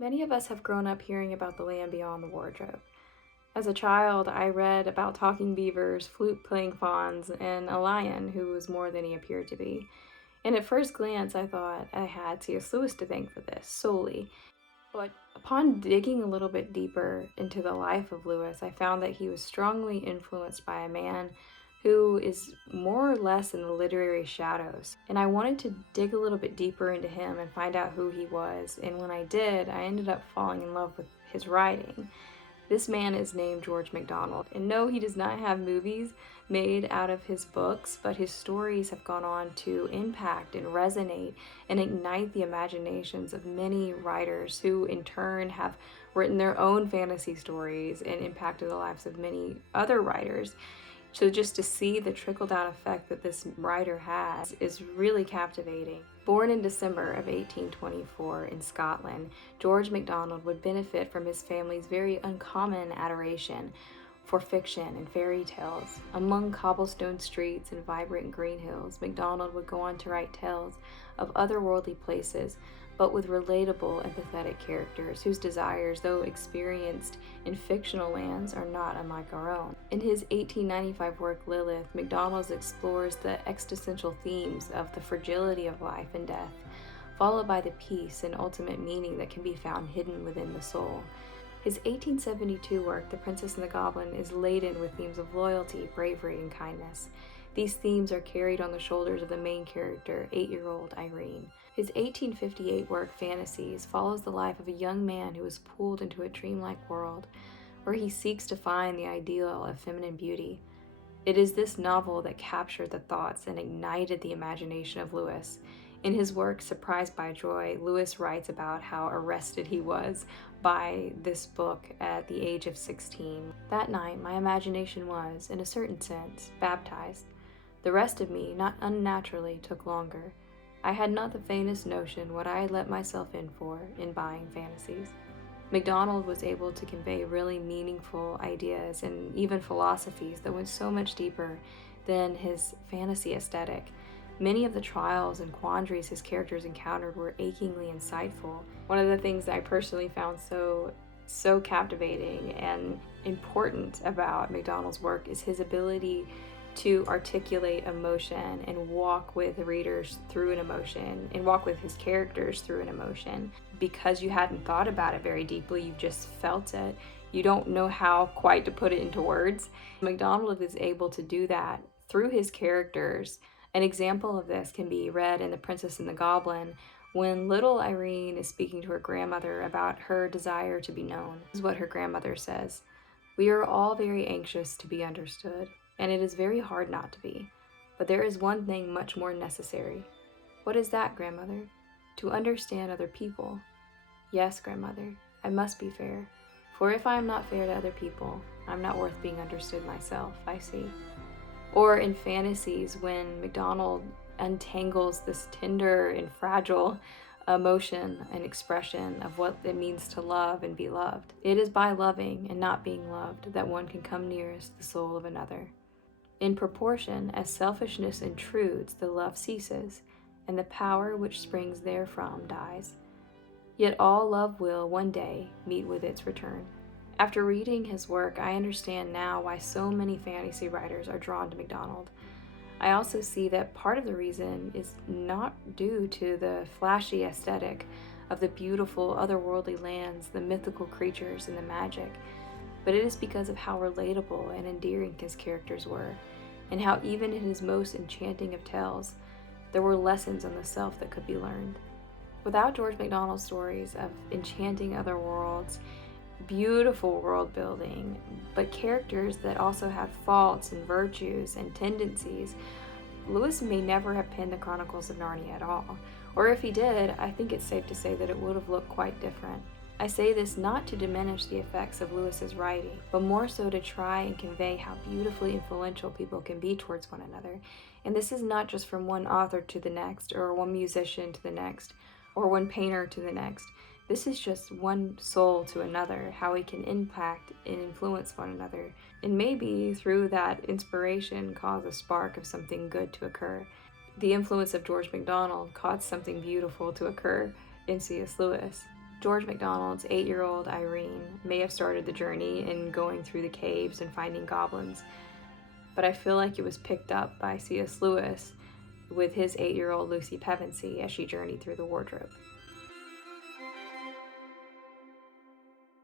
Many of us have grown up hearing about the land beyond the wardrobe. As a child, I read about talking beavers, flute-playing fawns, and a lion who was more than he appeared to be. And at first glance, I thought I had C.S. Lewis to thank for this, solely. But upon digging a little bit deeper into the life of Lewis, I found that he was strongly influenced by a man who is more or less in the literary shadows. And I wanted to dig a little bit deeper into him and find out who he was. And when I did, I ended up falling in love with his writing. This man is named George MacDonald, and no, he does not have movies made out of his books, but his stories have gone on to impact and resonate and ignite the imaginations of many writers who in turn have written their own fantasy stories and impacted the lives of many other writers. So just to see the trickle-down effect that this writer has is really captivating. Born in December of 1824 in Scotland, George MacDonald would benefit from his family's very uncommon adoration for fiction and fairy tales. Among cobblestone streets and vibrant green hills, MacDonald would go on to write tales of otherworldly places, but with relatable, empathetic characters whose desires, though experienced in fictional lands, are not unlike our own. In his 1895 work Lilith, MacDonald explores the existential themes of the fragility of life and death, followed by the peace and ultimate meaning that can be found hidden within the soul. His 1872 work, The Princess and the Goblin, is laden with themes of loyalty, bravery, and kindness. These themes are carried on the shoulders of the main character, 8-year-old Irene. His 1858 work, Fantasies, follows the life of a young man who is pulled into a dreamlike world where he seeks to find the ideal of feminine beauty. It is this novel that captured the thoughts and ignited the imagination of Lewis. In his work, Surprised by Joy, Lewis writes about how arrested he was by this book at the age of 16. That night, my imagination was, in a certain sense, baptized. The rest of me, not unnaturally, took longer. I had not the faintest notion what I had let myself in for in buying fantasies. MacDonald was able to convey really meaningful ideas and even philosophies that went so much deeper than his fantasy aesthetic. Many of the trials and quandaries his characters encountered were achingly insightful. One of the things that I personally found so captivating and important about MacDonald's work is his ability to articulate emotion and walk with readers through an emotion and walk with his characters through an emotion. Because you hadn't thought about it very deeply, you just felt it. You don't know how quite to put it into words. MacDonald is able to do that through his characters. An example of this can be read in The Princess and the Goblin when little Irene is speaking to her grandmother about her desire to be known. This is what her grandmother says: "We are all very anxious to be understood, and it is very hard not to be. But there is one thing much more necessary." "What is that, grandmother?" "To understand other people." "Yes, grandmother, I must be fair. For if I am not fair to other people, I'm not worth being understood myself, I see." Or in Fantasies, when MacDonald untangles this tender and fragile emotion and expression of what it means to love and be loved. It is by loving and not being loved that one can come nearest the soul of another. In proportion as selfishness intrudes, the love ceases, and the power which springs therefrom dies. Yet all love will, one day, meet with its return. After reading his work, I understand now why so many fantasy writers are drawn to MacDonald. I also see that part of the reason is not due to the flashy aesthetic of the beautiful otherworldly lands, the mythical creatures, and the magic, but it is because of how relatable and endearing his characters were, and how even in his most enchanting of tales, there were lessons on the self that could be learned. Without George MacDonald's stories of enchanting other worlds, beautiful world building, but characters that also had faults and virtues and tendencies, Lewis may never have penned the Chronicles of Narnia at all. Or if he did, I think it's safe to say that it would have looked quite different. I say this not to diminish the effects of Lewis's writing, but more so to try and convey how beautifully influential people can be towards one another. And this is not just from one author to the next, or one musician to the next, or one painter to the next. This is just one soul to another, how we can impact and influence one another, and maybe through that inspiration cause a spark of something good to occur. The influence of George MacDonald caused something beautiful to occur in C.S. Lewis. George MacDonald's 8-year-old Irene may have started the journey in going through the caves and finding goblins, but I feel like it was picked up by C.S. Lewis with his 8-year-old Lucy Pevensey as she journeyed through the wardrobe.